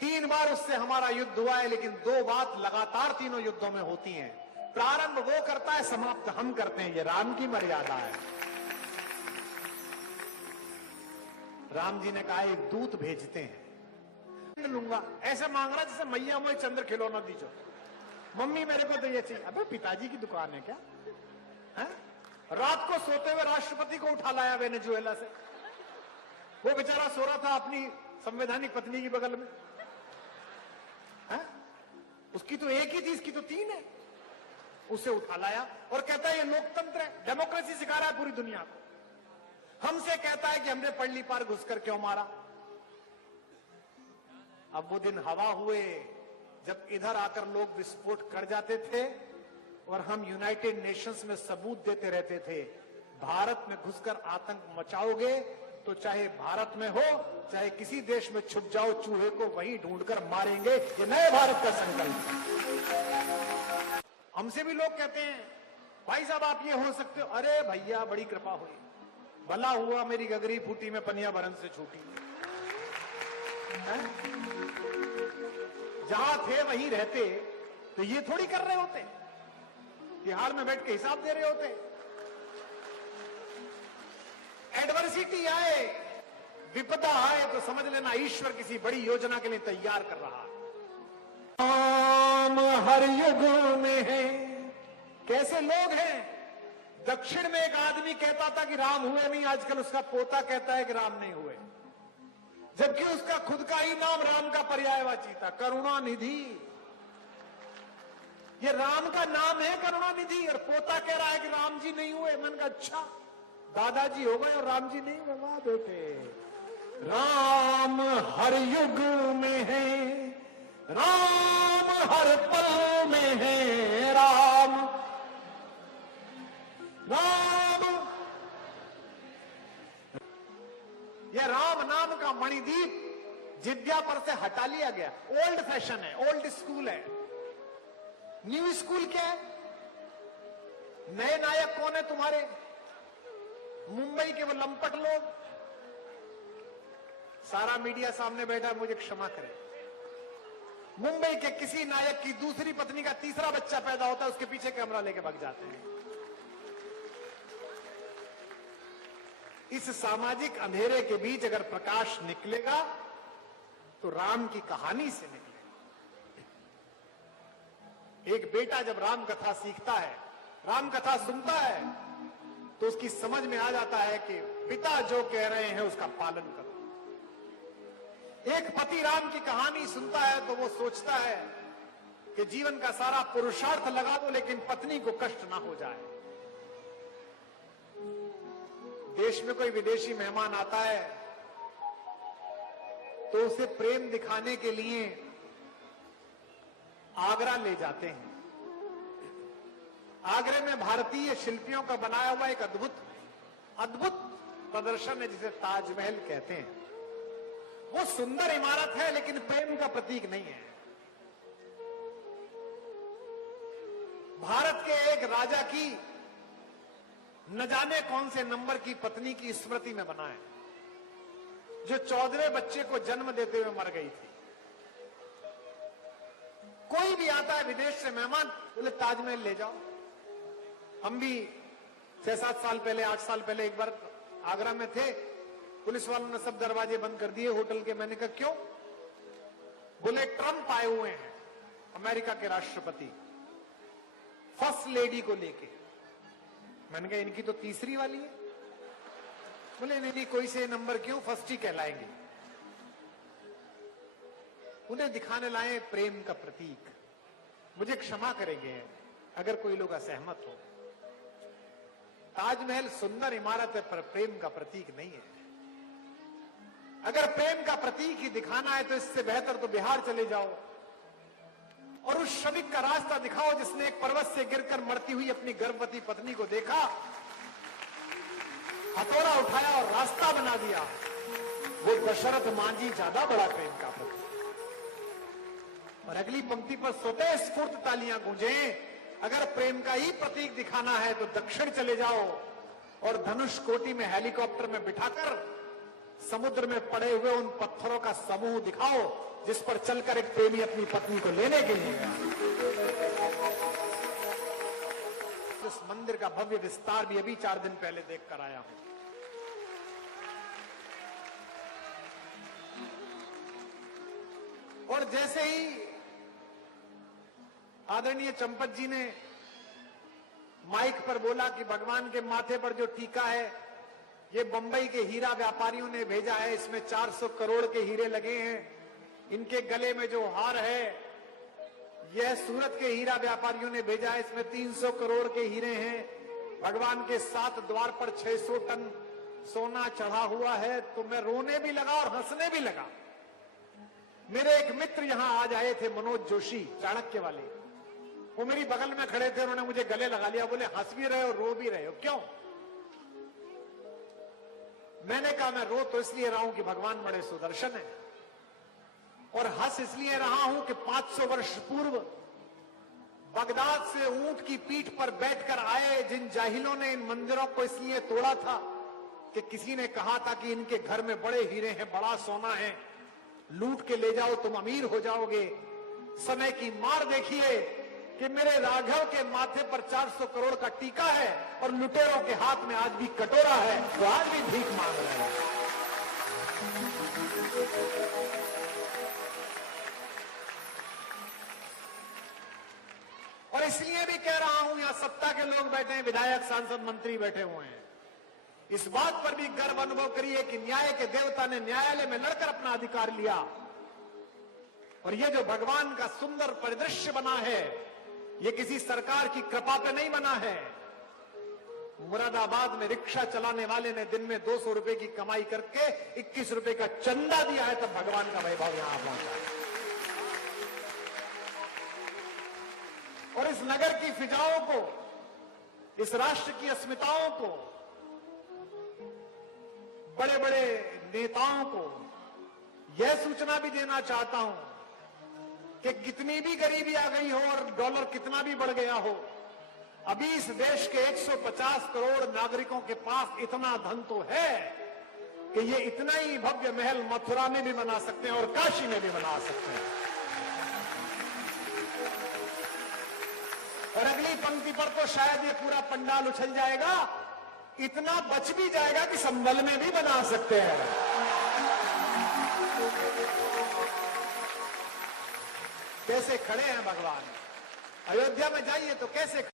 3 बार उससे हमारा युद्ध हुआ है, लेकिन 2 बात लगातार तीनों युद्धों में होती हैं। प्रारंभ वो करता है, समाप्त हम करते हैं। ये राम की मर्यादा है। राम जी ने कहा एक दूत भेजते हैं, लूंगा। ऐसे मांग रहा जैसे मैया मुझे चंद्र खिलौना दीजो, मम्मी मेरे को तो ये चाहिए। अबे पिताजी की दुकान है क्या है? रात को सोते हुए राष्ट्रपति को उठा लाया वेनेजुएला से। वो बेचारा सो रहा था अपनी संवैधानिक पत्नी की बगल में है? उसकी तो एक ही थी, इसकी तो 3 है। उसे उठा लाया और कहता है ये लोकतंत्र है, डेमोक्रेसी सिखा रहा है पूरी दुनिया को। हमसे कहता है कि हमने पल्ली पार घुसकर क्यों मारा। अब वो दिन हवा हुए जब इधर आकर लोग विस्फोट कर जाते थे और हम यूनाइटेड नेशंस में सबूत देते रहते थे, भारत में घुसकर आतंक मचाओगे तो चाहे भारत में हो चाहे किसी देश में छुप जाओ, चूहे को वहीं ढूंढकर मारेंगे। ये नए भारत का संकल्प है। हमसे भी लोग कहते हैं भाई साहब आप ये हो सकते हो। अरे भैया बड़ी कृपा हुई, भला हुआ मेरी गगरी फूटी में पनिया बरन से छूटी। जहां थे वहीं रहते तो ये थोड़ी कर रहे होते, बिहार में बैठ के हिसाब दे रहे होते। एडवर्सिटी आए, विपदा आए तो समझ लेना ईश्वर किसी बड़ी योजना के लिए तैयार कर रहा है। राम हर युग में है। कैसे लोग हैं? दक्षिण में एक आदमी कहता था कि राम हुए नहीं, आजकल उसका पोता कहता है कि राम नहीं हुए, जबकि उसका खुद का ही नाम राम का पर्यायवाची था, करुणानिधि। ये राम का नाम है करुणानिधि, और पोता कह रहा है कि राम जी नहीं हुए। मैंने कहा अच्छा, दादाजी हो गए और राम जी नहीं हुए। वाह बेटे, राम हर युग में है, राम हर पल में है। राम राम, यह राम नाम का मणिदीप जिद्या पर से हटा लिया गया। ओल्ड फैशन है, ओल्ड स्कूल है। न्यू स्कूल क्या है? नए नायक कौन है तुम्हारे? मुंबई के वो लंपट लोग। सारा मीडिया सामने बैठा, मुझे क्षमा करें। मुंबई के किसी नायक की दूसरी पत्नी का तीसरा बच्चा पैदा होता है, उसके पीछे कैमरा लेके भाग जाते हैं। इस सामाजिक अंधेरे के बीच अगर प्रकाश निकलेगा तो राम की कहानी से निकलेगा। एक बेटा जब राम कथा सीखता है, राम कथा सुनता है, तो उसकी समझ में आ जाता है कि पिता जो कह रहे हैं उसका पालन करो। एक पति राम की कहानी सुनता है तो वो सोचता है कि जीवन का सारा पुरुषार्थ लगा दो लेकिन पत्नी को कष्ट ना हो जाए। देश में कोई विदेशी मेहमान आता है तो उसे प्रेम दिखाने के लिए आगरा ले जाते हैं। आगरे में भारतीय शिल्पियों का बनाया हुआ एक अद्भुत प्रदर्शन है जिसे ताजमहल कहते हैं। वो सुंदर इमारत है लेकिन प्रेम का प्रतीक नहीं है। भारत के एक राजा की न जाने कौन से नंबर की पत्नी की स्मृति में बना है, जो 14वें बच्चे को जन्म देते हुए मर गई थी। कोई भी आता है विदेश से मेहमान, बोले ताजमहल ले जाओ। हम भी 6-7 साल पहले, 8 साल पहले एक बार आगरा में थे। पुलिस वालों ने सब दरवाजे बंद कर दिए होटल के। मैंने कहा क्यों? बोले ट्रंप आए हुए हैं, अमेरिका के राष्ट्रपति, फर्स्ट लेडी को लेके। मैंने कहा इनकी तो तीसरी वाली है। बोले नहीं, कोई से नंबर क्यों, फर्स्ट ही कहलाएंगे। उन्हें दिखाने लाए प्रेम का प्रतीक। मुझे क्षमा करेंगे अगर कोई लोग असहमत हो। ताजमहल सुंदर इमारत है पर प्रेम का प्रतीक नहीं है। अगर प्रेम का प्रतीक ही दिखाना है तो इससे बेहतर तो बिहार चले जाओ और उस श्रमिक का रास्ता दिखाओ जिसने एक पर्वत से गिरकर मरती हुई अपनी गर्भवती पत्नी को देखा, हथौड़ा उठाया और रास्ता बना दिया। वो दशरथ मांझी ज्यादा बड़ा प्रेम का प्रतीक। और अगली पंक्ति पर स्वतः स्फूर्त तालियां गूंजे। अगर प्रेम का ही प्रतीक दिखाना है तो दक्षिण चले जाओ और धनुष कोटि में हेलीकॉप्टर में बिठाकर समुद्र में पड़े हुए उन पत्थरों का समूह दिखाओ जिस पर चलकर एक प्रेमी अपनी पत्नी को लेने के लिए गया। इस मंदिर का भव्य विस्तार भी अभी 4 दिन पहले देख कर आया हूं। और जैसे ही आदरणीय चंपत जी ने माइक पर बोला कि भगवान के माथे पर जो टीका है ये बंबई के हीरा व्यापारियों ने भेजा है, इसमें 400 करोड़ के हीरे लगे हैं। इनके गले में जो हार है यह सूरत के हीरा व्यापारियों ने भेजा है, इसमें 300 करोड़ के हीरे हैं। भगवान के 7 द्वार पर 600 टन सोना चढ़ा हुआ है। तो मैं रोने भी लगा और हंसने भी लगा। मेरे एक मित्र यहां आज आए थे, मनोज जोशी, चाणक्य वाले। वो मेरी बगल में खड़े थे, उन्होंने मुझे गले लगा लिया, बोले हंस भी रहे हो रो भी रहे हो, क्यों? मैंने कहा मैं रो तो इसलिए रहा हूं कि भगवान बड़े सुदर्शन है, और हंस इसलिए रहा हूं कि 500 वर्ष पूर्व बगदाद से ऊंट की पीठ पर बैठकर आए जिन जाहिलों ने इन मंदिरों को इसलिए तोड़ा था कि किसी ने कहा था कि इनके घर में बड़े हीरे हैं, बड़ा सोना है, लूट के ले जाओ तुम अमीर हो जाओगे। समय की मार देखिए कि मेरे राघव के माथे पर 400 करोड़ का टीका है और लुटेरों के हाथ में आज भी कटोरा है, तो आज भी भीख मांग रहे हैं। और इसलिए भी कह रहा हूं, यहां सत्ता के लोग बैठे हैं, विधायक, सांसद, मंत्री बैठे हुए हैं, इस बात पर भी गर्व अनुभव करिए कि न्याय के देवता ने न्यायालय में लड़कर अपना अधिकार लिया। और ये जो भगवान का सुंदर परिदृश्य बना है ये किसी सरकार की कृपा पे नहीं बना है। मुरादाबाद में रिक्शा चलाने वाले ने दिन में 200 रुपए की कमाई करके 21 रुपए का चंदा दिया है, तब भगवान का वैभव यहां पहुंचा है। और इस नगर की फिजाओं को, इस राष्ट्र की अस्मिताओं को, बड़े बड़े नेताओं को यह सूचना भी देना चाहता हूं कि कितनी भी गरीबी आ गई हो और डॉलर कितना भी बढ़ गया हो, अभी इस देश के 150 करोड़ नागरिकों के पास इतना धन तो है कि ये इतना ही भव्य महल मथुरा में भी बना सकते हैं और काशी में भी बना सकते हैं। और अगली पंक्ति पर तो शायद ये पूरा पंडाल उछल जाएगा, इतना बच भी जाएगा कि संभल में भी बना सकते हैं। कैसे खड़े हैं भगवान, अयोध्या में जाइए तो कैसे